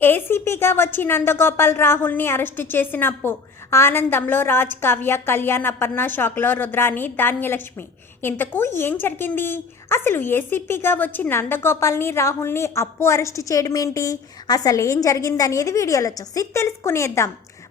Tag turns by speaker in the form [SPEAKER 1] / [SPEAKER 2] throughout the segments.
[SPEAKER 1] ఏసీపీగా వచ్చి నందగోపాల్ రాహుల్ని అరెస్టు చేసినప్పు. ఆనందంలో రాజ్ కావ్య కళ్యాణ్ అపర్ణ షాక్లో రుద్రాని ధాన్యలక్ష్మి. ఇంతకు ఏం జరిగింది? అసలు ఏసీపీగా వచ్చి నందగోపాల్ని రాహుల్ని అప్పు అరెస్టు చేయడం ఏంటి అసలు ఏం జరిగిందనేది వీడియోలో చూసి తెలుసుకునేద్దాం.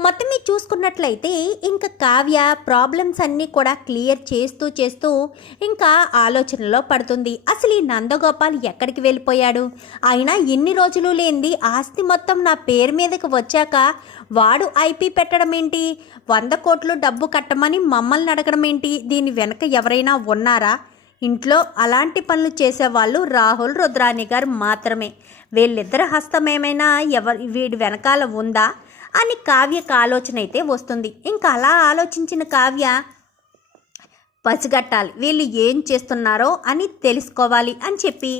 [SPEAKER 1] మొత్తం మీరు చూసుకున్నట్లయితే ఇంకా కావ్య ప్రాబ్లమ్స్ అన్నీ కూడా క్లియర్ చేస్తూ చేస్తూ ఇంకా ఆలోచనలో పడుతుంది. అసలు ఈ నందగోపాల్ ఎక్కడికి వెళ్ళిపోయాడు? అయినా ఎన్ని రోజులు లేనిది ఆస్తి మొత్తం నా పేరు మీదకి వచ్చాక వాడు ఐపీ పెట్టడం ఏంటి? వంద కోట్లు డబ్బు కట్టమని మమ్మల్ని అడగడం ఏంటి? దీని వెనక ఎవరైనా ఉన్నారా? ఇంట్లో అలాంటి పనులు చేసేవాళ్ళు రాహుల్ రుద్రాణి గారు మాత్రమే. వీళ్ళిద్దరి హస్తం ఏమైనా ఎవరి వీడి వెనకాల ఉందా? అని కావ్యకు ఆలోచన అయితే వస్తుంది. ఇంకా అలా ఆలోచించిన కావ్య పసిగట్టాలి వీళ్ళు ఏం చేస్తున్నారో అని తెలుసుకోవాలి అని చెప్పి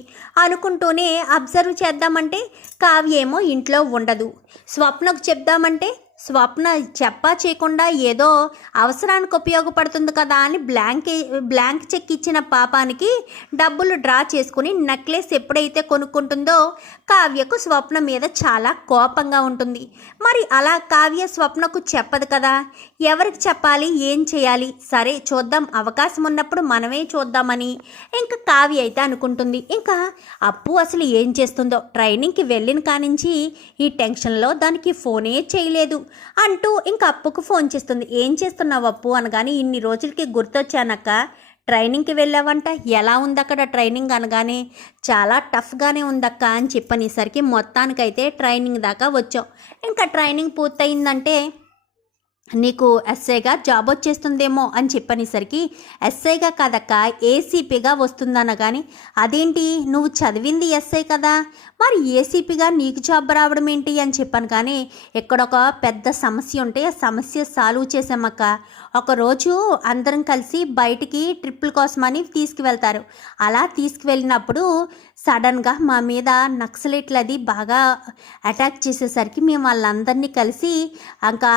[SPEAKER 1] అనుకుంటూనే అబ్జర్వ్ చేద్దామంటే కావ్యేమో ఇంట్లో ఉండదు. స్వప్నకు చెప్దామంటే స్వప్న చెప్పా చేయకుండా ఏదో అవసరానికి ఉపయోగపడుతుంది కదా అని బ్లాంక్ బ్లాంక్ చెక్ ఇచ్చిన పాపానికి డబ్బులు డ్రా చేసుకుని నెక్లెస్ ఎప్పుడైతే కొనుక్కుంటుందో కావ్యకు స్వప్న మీద చాలా కోపంగా ఉంటుంది. మరి అలా కావ్య స్వప్నకు చెప్పదు కదా? ఎవరికి చెప్పాలి? ఏం చేయాలి? సరే చూద్దాం. అవకాశం ఉన్నప్పుడు మనమే చూద్దామని ఇంకా కావ్య అయితే అనుకుంటుంది. ఇంకా అప్పు అసలు ఏం చేస్తుందో? ట్రైనింగ్కి వెళ్ళిన కానించి ఈ టెన్షన్లో దానికి ఫోనే చేయలేదు. అంటూ ఇంకా అప్పుకు ఫోన్ చేస్తుంది. ఏం చేస్తున్నావు అప్పు? అనగానే ఇన్ని రోజులకి గుర్తొచ్చానక్క. ట్రైనింగ్కి వెళ్ళావంట. ఎలా ఉంది అక్కడ ట్రైనింగ్? అనగానే చాలా టఫ్గానే ఉందక్క అని చెప్పనేసరికి మొత్తానికైతే ట్రైనింగ్ దాకా వచ్చాం. ఇంకా ట్రైనింగ్ పూర్తయిందంటే నీకు ఎస్ఐగా జాబ్ వచ్చేస్తుందేమో అని చెప్పనేసరికి ఎస్ఐగా కాదక్క ఏసీపీగా వస్తుందన్న కానీ అదేంటి నువ్వు చదివింది ఎస్ఐ కదా? మరి ఏసీపీగా నీకు జాబ్ రావడం ఏంటి అని చెప్పాను కానీ ఇక్కడొక పెద్ద సమస్య ఉంటే ఆ సమస్య సాల్వ్ చేసామక్క ఒకరోజు అందరం కలిసి బయటికి ట్రిప్పుల కోసమని తీసుకువెళ్తారు. అలా తీసుకువెళ్ళినప్పుడు సడన్గా మా మీద నక్సలెట్లది అది బాగా అటాక్ చేసేసరికి మేము వాళ్ళందరినీ కలిసి ఇంకా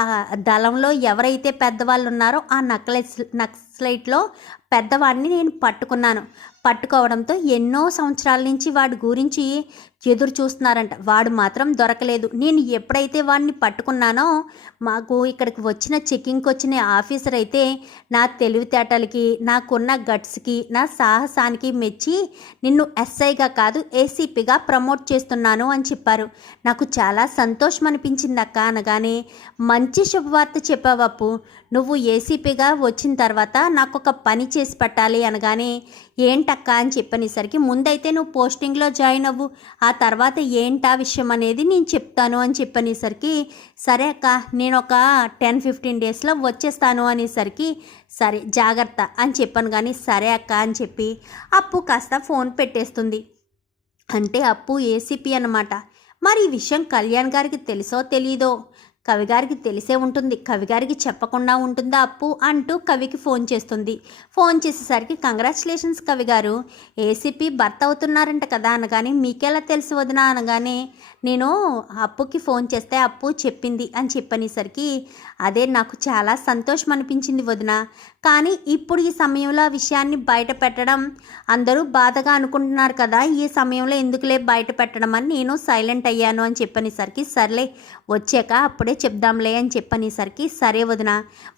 [SPEAKER 1] దళం దళంలో ఎవరైతే పెద్దవాళ్ళు ఉన్నారో ఆ నక్లెస్ నక్సలైట్లో పెద్దవాడిని నేను పట్టుకున్నాను. పట్టుకోవడంతో ఎన్నో సంవత్సరాల నుంచి వాడి గురించి ఎదురు చూస్తున్నారంట. వాడు మాత్రం దొరకలేదు. నేను ఎప్పుడైతే వాడిని పట్టుకున్నానో మాకు ఇక్కడికి వచ్చిన చెకింగ్కి వచ్చిన ఆఫీసర్ అయితే నా తెలివితేటలకి నాకున్న గట్స్కి నా సాహసానికి మెచ్చి నిన్ను ఎస్ఐగా కాదు ఏసీపీగా ప్రమోట్ చేస్తున్నాను అని చెప్పారు. నాకు చాలా సంతోషం అనిపించింది అక్క అనగానే మంచి శుభవార్త చెప్పావప్పు నువ్వు ఏసీపీగా వచ్చిన తర్వాత నాకు ఒక పని చేసి పెట్టాలి అనగానే ఏంటక్క? అని చెప్పనేసరికి ముందైతే నువ్వు పోస్టింగ్లో జాయిన్ అవ్వు ఆ తర్వాత ఏంటా విషయం అనేది నేను చెప్తాను అని చెప్పనేసరికి సరే అక్క నేను ఒక టెన్ ఫిఫ్టీన్ డేస్లో వచ్చేస్తాను అనేసరికి సరే జాగ్రత్త అని చెప్పాను కానీ సరే అక్క అని చెప్పి అప్పు కాస్త ఫోన్ పెట్టేస్తుంది. అంటే అప్పు ఏసీపీ అనమాట మరి ఈ విషయం కళ్యాణ్ గారికి తెలుసో తెలీదో? కవిగారికి తెలిసే ఉంటుంది. కవిగారికి చెప్పకుండా ఉంటుందా అప్పు? అంటూ కవికి ఫోన్ చేస్తుంది. ఫోన్ చేసేసరికి కంగ్రాచులేషన్స్ కవి గారు ఏసీపీ భర్త అవుతున్నారంట కదా అనగానే మీకెలా తెలిసి వదినా అనగానే నేను అప్పుకి ఫోన్ చేస్తే అప్పు చెప్పింది అని చెప్పనేసరికి అదే నాకు చాలా సంతోషం అనిపించింది వదిన. కానీ ఇప్పుడు ఈ సమయంలో ఆ విషయాన్ని బయట పెట్టడం అందరూ బాధగా అనుకుంటున్నారు కదా. ఈ సమయంలో ఎందుకులే బయట పెట్టడం అని నేను సైలెంట్ అయ్యాను అని చెప్పనేసరికి సర్లే వచ్చాక అప్పుడే చెప్దాంలే అని చెప్పనేసరికి సరే వదిన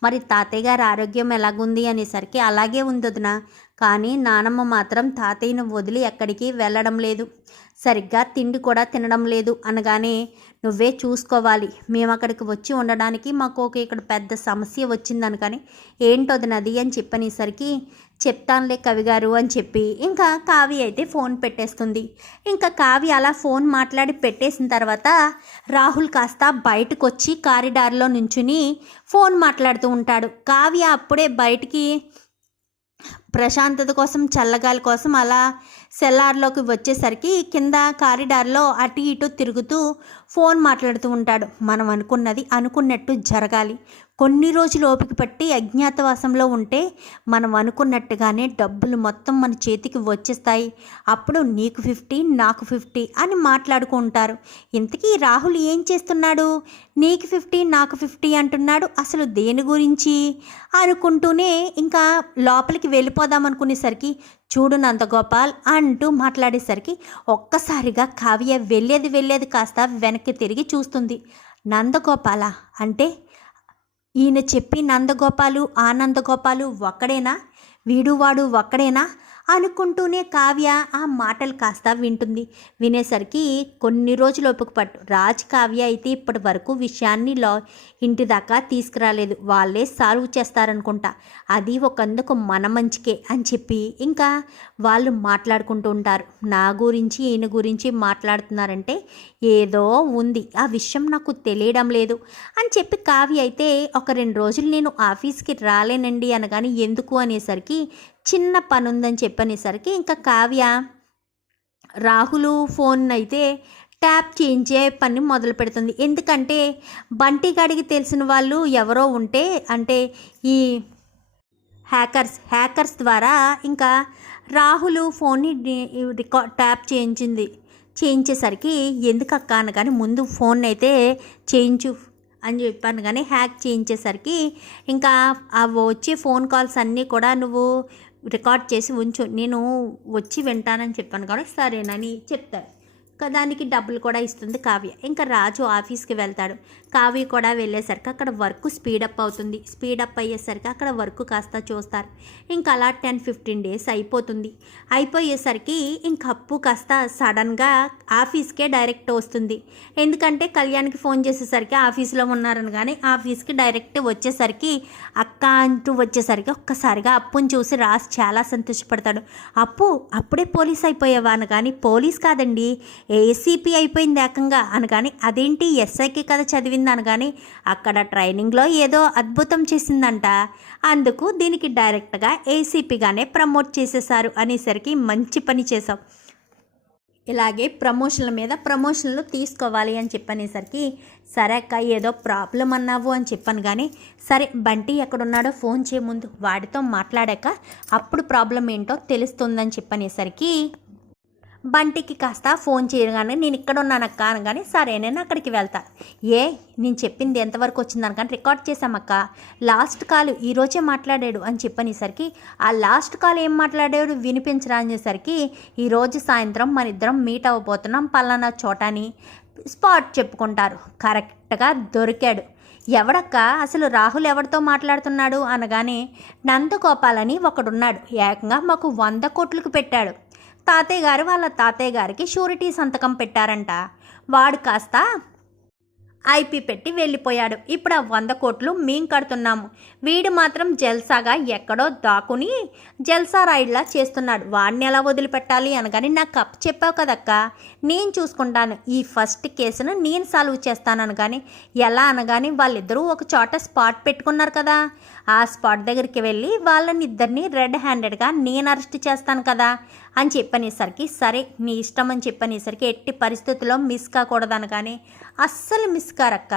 [SPEAKER 1] మరి తాతయ్య గారి ఆరోగ్యం ఎలాగుంది అనేసరికి అలాగే ఉంది వదిన. కానీ నానమ్మ మాత్రం తాతయ్యను వదిలి ఎక్కడికి వెళ్ళడం లేదు. సరిగ్గా తిండి కూడా తినడం లేదు అనగానే నువ్వే చూసుకోవాలి. మేము అక్కడికి వచ్చి ఉండడానికి మాకు ఒక ఇక్కడ పెద్ద సమస్య వచ్చిందనగాని ఏంటోదినది అని చెప్పనేసరికి చెప్తానులే కవిగారు అని చెప్పి ఇంకా కావి అయితే ఫోన్ పెట్టేస్తుంది. ఇంకా కావి అలా ఫోన్ మాట్లాడి పెట్టేసిన తర్వాత రాహుల్ కాస్త బయటకు వచ్చి కారిడార్లో నుంచుని ఫోన్ మాట్లాడుతూ ఉంటాడు. కావ్య అప్పుడే బయటికి ప్రశాంతత కోసం చల్లగాలి కోసం అలా సెల్లార్లోకి వచ్చేసరికి కింద కారిడార్లో అటు ఇటు తిరుగుతూ ఫోన్ మాట్లాడుతూ ఉంటాడు. మనం అనుకున్నది అనుకున్నట్టు జరగాలి. కొన్ని రోజులు ఓపిక పట్టి అజ్ఞాతవాసంలో ఉంటే మనం అనుకున్నట్టుగానే డబ్బులు మొత్తం మన చేతికి వచ్చేస్తాయి. అప్పుడు నీకు ఫిఫ్టీ నాకు ఫిఫ్టీ అని మాట్లాడుకుంటారు ఇంతకీ రాహుల్ ఏం చేస్తున్నాడు? నీకు ఫిఫ్టీ నాకు ఫిఫ్టీ అంటున్నాడు అసలు దేని గురించి? అనుకుంటూనే ఇంకా లోపలికి వెళ్ళిపోదాం అనుకునేసరికి చూడు నందగోపాల్ అంటూ మాట్లాడేసరికి ఒక్కసారిగా కావ్య వెళ్ళేది వెళ్ళేది కాస్త వెనక్కి తిరిగి చూస్తుంది. నందగోపాల? అంటే ఈయన చెప్పి నందగోపాలు ఆనందగోపాలు ఒక్కడేనా? వీడు వాడు ఒక్కడేనా? అనుకుంటూనే కావ్య ఆ మాటలు కాస్త వింటుంది. వినేసరికి కొన్ని రోజులు పట్టు రాజ్ కావ్య అయితే ఇప్పటి వరకు విషయాన్ని లో ఇంటి దాకా తీసుకురాలేదు. వాళ్ళే సాల్వ్ చేస్తారనుకుంటా. అది ఒకందుకు మన మంచికే అని చెప్పి ఇంకా వాళ్ళు మాట్లాడుకుంటూ ఉంటారు. నా గురించి ఈయన గురించి మాట్లాడుతున్నారంటే ఏదో ఉంది. ఆ విషయం నాకు తెలియడం లేదు. అని చెప్పి కావ్య అయితే ఒక రెండు రోజులు నేను ఆఫీస్కి రాలేనండి అనగాని ఎందుకు అనేసరికి చిన్న పని ఉందని చెప్పనేసరికి ఇంకా కావ్య రాహులు ఫోన్ అయితే ట్యాప్ చేయించే పని మొదలు పెడుతుంది. ఎందుకంటే బంటిగాడికి తెలిసిన వాళ్ళు ఎవరో ఉంటే అంటే ఈ హ్యాకర్స్ హ్యాకర్స్ ద్వారా ఇంకా రాహులు ఫోన్ని రికా ట్యాప్ చేయించింది. చేయించేసరికి ఎందుకక్కా అక్క? అనగాని ముందు ఫోన్ అయితే చేయించు అని చెప్పాను. కానీ హ్యాక్ చేయించేసరికి ఇంకా ఆ వచ్చే ఫోన్ కాల్స్ అన్నీ కూడా నువ్వు రికార్డ్ చేసి ఉంచు. నేను వచ్చి వింటానని చెప్పాను. కానీ సరేనని చెప్తారు. దానికి డబ్బులు కూడా ఇస్తుంది కావ్య. ఇంకా రాజు ఆఫీస్కి వెళ్తాడు. కావ్య కూడా వెళ్ళేసరికి అక్కడ వర్క్ స్పీడప్ అవుతుంది. స్పీడప్ అయ్యేసరికి అక్కడ వర్క్ కాస్త చూస్తారు. ఇంకా అలా టెన్ ఫిఫ్టీన్ డేస్ అయిపోతుంది. అయిపోయేసరికి ఇంక అప్పు కాస్త సడన్గా ఆఫీస్కే డైరెక్ట్ వస్తుంది. ఎందుకంటే కళ్యాణ్కి ఫోన్ చేసేసరికి ఆఫీస్లో ఉన్నారని కానీ ఆఫీస్కి డైరెక్ట్ వచ్చేసరికి అక్క అంటూ వచ్చేసరికి ఒక్కసారిగా అప్పుని చూసి రాజు చాలా సంతోషపడతాడు. అప్పు అప్పుడే పోలీస్ అయిపోయేవాను కానీ పోలీస్ కాదండి. ఏసీపీ అయిపోయింది ఏకంగా అనగాని అదేంటి ఎస్ఐకి కథ చదివింది అనగాని అక్కడ ట్రైనింగ్లో ఏదో అద్భుతం చేసిందంట. అందుకు దీనికి డైరెక్ట్గా ఏసీపీగానే ప్రమోట్ చేసేసారు అనేసరికి మంచి పని చేసాం ఇలాగే ప్రమోషన్ల మీద ప్రమోషన్లు తీసుకోవాలి అని చెప్పనేసరికి సరే అక్క ఏదో ప్రాబ్లం అన్నావు అని చెప్పాను కానీ సరే బంటి ఎక్కడున్నాడో ఫోన్ చేయముందు వాడితో మాట్లాడాక అప్పుడు ప్రాబ్లం ఏంటో తెలుస్తుందని చెప్పనేసరికి బంటికి కాస్త ఫోన్ చేయగానే నేను ఇక్కడ ఉన్నానక్క అనగానే సరే నేను అక్కడికి వెళ్తా. ఏ నేను చెప్పింది ఎంతవరకు వచ్చిందనగానే రికార్డ్ చేశామక్క. లాస్ట్ కాల్ ఈరోజే మాట్లాడాడు అని చెప్పనేసరికి ఆ లాస్ట్ కాల్ ఏం మాట్లాడాడు వినిపించరా అనేసరికి ఈరోజు సాయంత్రం మన ఇద్దరం మీట్ అవ్వబోతున్నాం పలానా చోటని స్పాట్ చెప్పుకుంటారు. కరెక్ట్గా దొరికాడు. ఎవడక్క? అసలు రాహుల్ ఎవరితో మాట్లాడుతున్నాడు అనగానే నందగోపాల్ అని ఒకడున్నాడు. ఏకంగా మాకు వంద కోట్లకు పెట్టాడు. తాతయ్య గారు వాళ్ళ తాతయ్య గారికి షూరిటీ సంతకం పెట్టారంట. వాడు కాస్త ఐపీ పెట్టి వెళ్ళిపోయాడు. ఇప్పుడు ఆ వంద కోట్లు మేం కడుతున్నాము. వీడు మాత్రం జల్సాగా ఎక్కడో దాక్కుని జల్సా రైడ్లా చేస్తున్నాడు. వాడిని ఎలా వదిలిపెట్టాలి అనగానే నాకు కప్ చెప్పావు కదక్క. నేను చూసుకుంటాను. ఈ ఫస్ట్ కేసును నేను సాల్వ్ చేస్తాను అనగాని ఎలా అనగానే వాళ్ళిద్దరూ ఒక చోట స్పాట్ పెట్టుకున్నారు కదా. ఆ స్పాట్ దగ్గరికి వెళ్ళి వాళ్ళని ఇద్దరిని రెడ్ హ్యాండెడ్గా నేను అరెస్ట్ చేస్తాను కదా అని చెప్పనేసరికి సరే నీ ఇష్టం అని చెప్పనేసరికి ఎట్టి పరిస్థితుల్లో మిస్ కాకూడదని కానీ అస్సలు మిస్ కారక్క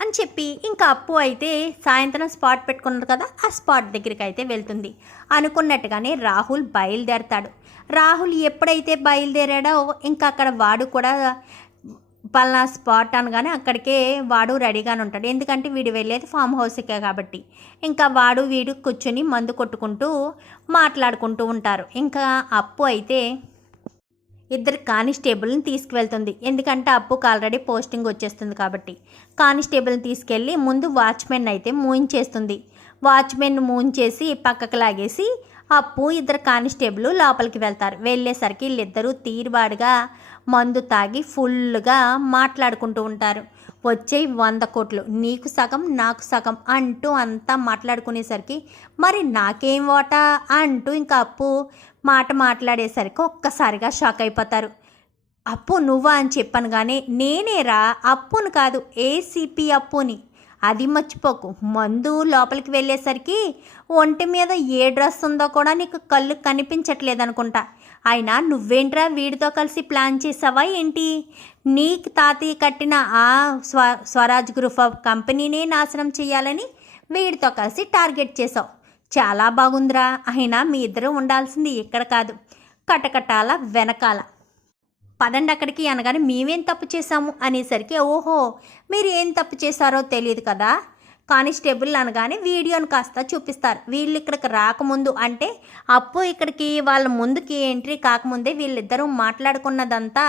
[SPEAKER 1] అని చెప్పి ఇంకా అప్పు అయితే సాయంత్రం స్పాట్ పెట్టుకున్నారు కదా ఆ స్పాట్ దగ్గరికి అయితే వెళ్తుంది. అనుకున్నట్టుగానే రాహుల్ బయలుదేరతాడు. రాహుల్ ఎప్పుడైతే బయలుదేరాడో ఇంకా అక్కడ వాడు కూడా పలానా స్పాట్ అనగానే అక్కడికే వాడు రెడీగానే ఉంటాడు. ఎందుకంటే వీడు వెళ్ళేది ఫామ్ హౌస్కే కాబట్టి. ఇంకా వాడు వీడు కూర్చొని మందు కొట్టుకుంటూ మాట్లాడుకుంటూ ఉంటారు. ఇంకా అప్పు అయితే ఇద్దరు కానిస్టేబుల్ని తీసుకువెళ్తుంది. ఎందుకంటే అప్పుకు ఆల్రెడీ పోస్టింగ్ వచ్చేస్తుంది కాబట్టి. కానిస్టేబుల్ని తీసుకెళ్ళి ముందు వాచ్మెన్ అయితే మూయించేస్తుంది. వాచ్మెన్ మూయించేసి పక్కకు లాగేసి అప్పు ఇద్దరు కానిస్టేబుల్ లోపలికి వెళ్తారు. వెళ్ళేసరికి వీళ్ళిద్దరూ తీరుబాటుగా మందు తాగి ఫుల్గా మాట్లాడుకుంటూ ఉంటారు. వచ్చే వంద కోట్లు నీకు సగం నాకు సగం అంటూ అంతా మాట్లాడుకునేసరికి మరి నాకేం వాటా అంటూ ఇంకా అప్పు మాట మాట్లాడేసరికి ఒక్కసారిగా షాక్ అయిపోతారు. అప్పు నువ్వా అని చెప్పాను కానీ నేనేరా అప్పును కాదు ఏసీపీ అప్పుని. అది మర్చిపోకు. మందు లోపలికి వెళ్ళేసరికి ఒంటి మీద ఏ డ్రెస్ ఉందో కూడా నీకు కళ్ళు కనిపించట్లేదు అనుకుంటా అయినా నువ్వేంట్రా వీడితో కలిసి ప్లాన్ చేసావా ఏంటి? నీకు తాతయ్య కట్టిన ఆ స్వ స్వరాజ్ గ్రూప్ ఆఫ్ కంపెనీనే నాశనం చేయాలని వీడితో కలిసి టార్గెట్ చేసావు. చాలా బాగుందిరా. అయినా మీ ఇద్దరు ఉండాల్సింది ఇక్కడ కాదు. కటకటాల వెనకాల. పదండి అక్కడికి అనగానే మేమేం తప్పు చేశాము అనేసరికి ఓహో మీరు ఏం తప్పు చేశారో తెలియదు కదా. కానిస్టేబుల్ అనగానే వీడియోని కాస్త చూపిస్తారు. వీళ్ళు ఇక్కడికి రాకముందు అంటే అప్పు ఇక్కడికి వాళ్ళ ముందుకి ఎంట్రీ కాకముందే వీళ్ళిద్దరూ మాట్లాడుకున్నదంతా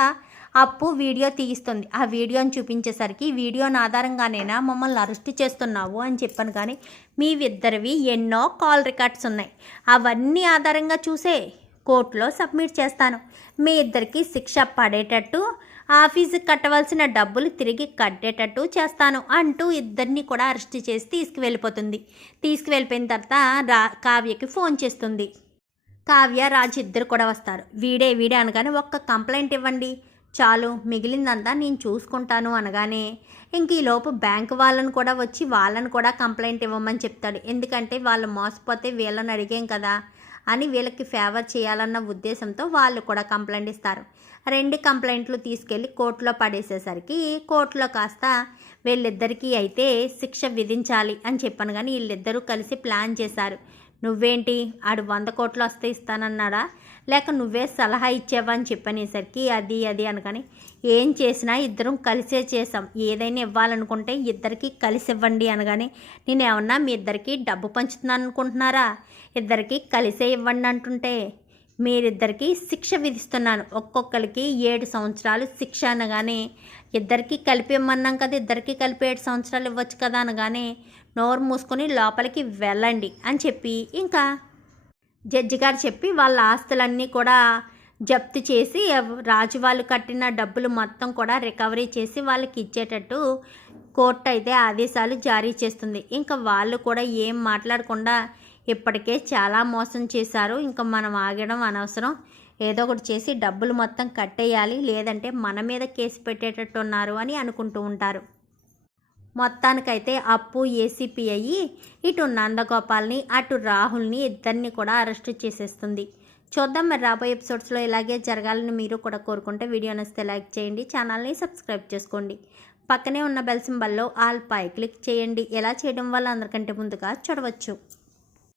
[SPEAKER 1] అప్పు వీడియో తీయిస్తుంది. ఆ వీడియోని చూపించేసరికి వీడియోని ఆధారంగానైనా మమ్మల్ని అరెస్ట్ చేస్తున్నావు అని చెప్పాను కానీ మీ ఇద్దరివి ఎన్నో కాల్ రికార్డ్స్ ఉన్నాయి. అవన్నీ ఆధారంగా చూసే కోర్టులో సబ్మిట్ చేస్తాను. మీ ఇద్దరికి శిక్ష పడేటట్టు ఆఫీసు కట్టవలసిన డబ్బులు తిరిగి కట్టేటట్టు చేస్తాను అంటూ ఇద్దరిని కూడా అరెస్ట్ చేసి తీసుకువెళ్ళిపోతుంది. తీసుకువెళ్ళిపోయిన తర్వాత రా కావ్యకి ఫోన్ చేస్తుంది. కావ్య రాజు ఇద్దరు కూడా వస్తారు. వీడే వీడే అనగానే ఒక్క కంప్లైంట్ ఇవ్వండి. చాలు మిగిలిందంతా నేను చూసుకుంటాను అనగానే ఇంక ఈలోపు బ్యాంక్ వాళ్ళని కూడా వచ్చి వాళ్ళని కూడా కంప్లైంట్ ఇవ్వమని చెప్తాడు. ఎందుకంటే వాళ్ళు మోసపోతే వీళ్ళని అడిగాం కదా? అని వీళ్ళకి ఫేవర్ చేయాలన్న ఉద్దేశంతో వాళ్ళు కూడా కంప్లైంట్ ఇస్తారు. రెండు కంప్లైంట్లు తీసుకెళ్ళి కోర్టులో పడేసేసరికి కోర్టులో కాస్త వీళ్ళిద్దరికీ అయితే శిక్ష విధించాలి అని చెప్పాను కానీ వీళ్ళిద్దరూ కలిసి ప్లాన్ చేశారు. నువ్వేంటి? ఆడు వంద కోట్లు వస్తే ఇస్తానన్నాడా? లేక నువ్వే సలహా ఇచ్చావా అని చెప్పనేసరికి అది అది అనగాని ఏం చేసినా ఇద్దరం కలిసే చేసాం ఏదైనా ఇవ్వాలనుకుంటే ఇద్దరికి కలిసి ఇవ్వండి అనగానే నేను ఏమన్నా మీ ఇద్దరికి డబ్బు పంచుతున్నాను అనుకుంటున్నారా? ఇద్దరికి కలిసే ఇవ్వండి అంటుంటే మీరిద్దరికి శిక్ష విధిస్తున్నాను. ఒక్కొక్కరికి ఏడు సంవత్సరాలు శిక్ష అనగానే ఇద్దరికి కలిపి ఇమ్మన్నాం కదా ఇద్దరికి కలిపి ఏడు సంవత్సరాలు ఇవ్వచ్చు కదా అనగానే నోరు మూసుకొని లోపలికి వెళ్ళండి అని చెప్పి ఇంకా జడ్జి గారు చెప్పి వాళ్ళ ఆస్తులన్నీ కూడా జప్తు చేసి రాజు వాళ్ళు కట్టిన డబ్బులు మొత్తం కూడా రికవరీ చేసి వాళ్ళకి ఇచ్చేటట్టు కోర్టు అయితే ఆదేశాలు జారీ చేస్తుంది. ఇంకా వాళ్ళు కూడా ఏం మాట్లాడకుండా ఇప్పటికే చాలా మోసం చేశారు. ఇంకా మనం ఆగడం అనవసరం. ఏదో ఒకటి చేసి డబ్బులు మొత్తం కట్టేయాలి. లేదంటే మన మీద కేసు పెట్టేటట్టు ఉన్నారు అని అనుకుంటూ ఉంటారు. మొత్తానికైతే అప్పు ఏసీపీ అయ్యి ఇటు నందగోపాల్ని అటు రాహుల్ని ఇద్దరిని కూడా అరెస్ట్ చేసేస్తుంది. చూద్దాం మరి రాబోయే ఎపిసోడ్స్లో ఇలాగే జరగాలని మీరు కూడా కోరుకుంటే వీడియో నచ్చితే లైక్ చేయండి ఛానల్ని సబ్స్క్రైబ్ చేసుకోండి. పక్కనే ఉన్న బెల్ సింబల్లో ఆల్ పై క్లిక్ చేయండి. ఎలా చేయడం వల్ల అందరికంటే ముందుగా చూడవచ్చు.